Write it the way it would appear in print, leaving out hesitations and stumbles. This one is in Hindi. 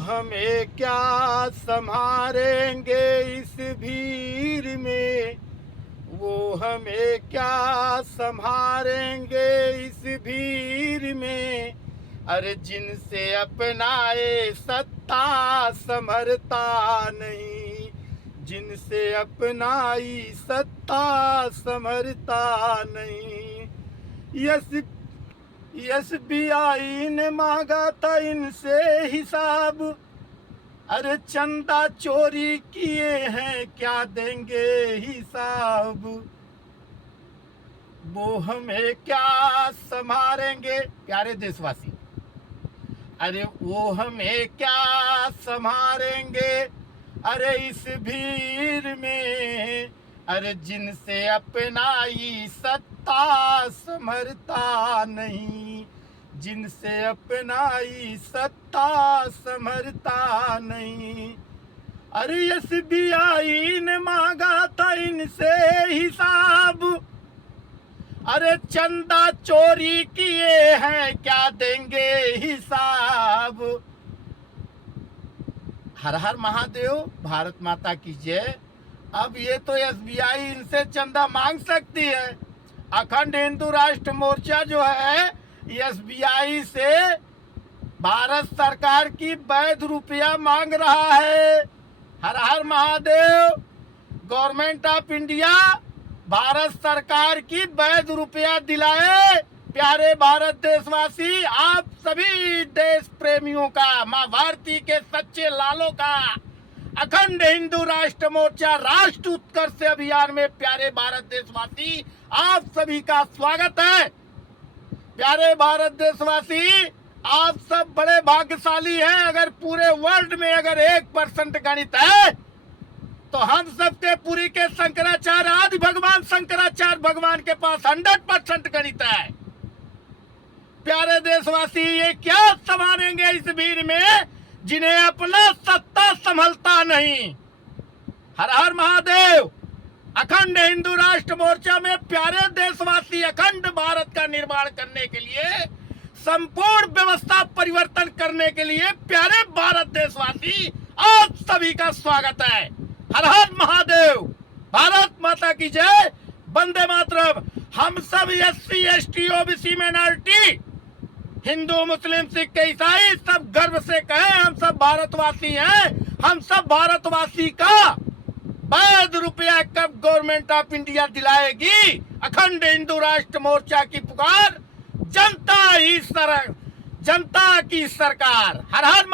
हमें क्या संभालेंगे इस भीड़ में, वो हमें क्या संभालेंगे इस भीड़ में। अरे जिनसे अपनाए सत्ता संभरता नहीं, जिनसे अपनाई सत्ता संभरता नहीं। SBI ने मांगा था इनसे हिसाब, अरे चंदा चोरी किए हैं क्या देंगे हिसाब। वो हमें क्या संभालेंगे, प्यारे देशवासी, अरे वो हमें क्या संभालेंगे अरे इस भीड़ में। अरे जिनसे अपनाई सत्ता संभरता नहीं, जिनसे अपनाई सत्ता संभरता नहीं। अरे SBI ने मांगा था इनसे हिसाब, अरे चंदा चोरी किए हैं क्या देंगे हिसाब। हर हर महादेव, भारत माता की जय। अब ये तो SBI इनसे चंदा मांग सकती है। अखंड हिंदू राष्ट्र मोर्चा जो है SBI से भारत सरकार की वैध रुपया मांग रहा है। Har Har Mahadev. Government of India Bharat सरकार की वैध रुपया दिलाए। प्यारे भारत देशवासी, आप सभी देश प्रेमियों का, माँ भारती के सच्चे लालों का अखंड हिंदू राष्ट्र मोर्चा राष्ट्र उत्कर्ष अभियान में प्यारे भारत देशवासी आप सभी का स्वागत है। प्यारे भारत देशवासी, आप सब बड़े भाग्यशाली हैं। अगर पूरे वर्ल्ड में अगर 1% गणित है तो हम सबके पुरी के शंकराचार्य आदि भगवान शंकराचार्य भगवान के पास 100% गणित है। प्यारे देशवासी, ये क्या संभालेंगे इस भीड़ में जिन्हें अपना सत्ता संभलता नहीं। हर हर महादेव। अखंड हिंदू राष्ट्र मोर्चा में प्यारे देशवासी अखंड भारत का निर्माण करने के लिए, संपूर्ण व्यवस्था परिवर्तन करने के लिए प्यारे भारत देशवासी आप सभी का स्वागत है। हर हर महादेव। भारत माता की जय। वंदे मातरम। हम सब SC ST OBC minority, Hindu Muslim Sikh ईसाई सब गर्व से कहें हम सब भारतवासी हैं। हम सब भारतवासी का वैध रुपया कब गवर्नमेंट ऑफ इंडिया दिलाएगी। अखंड हिंदू राष्ट्र मोर्चा की पुकार, जनता की सरकार। हर हर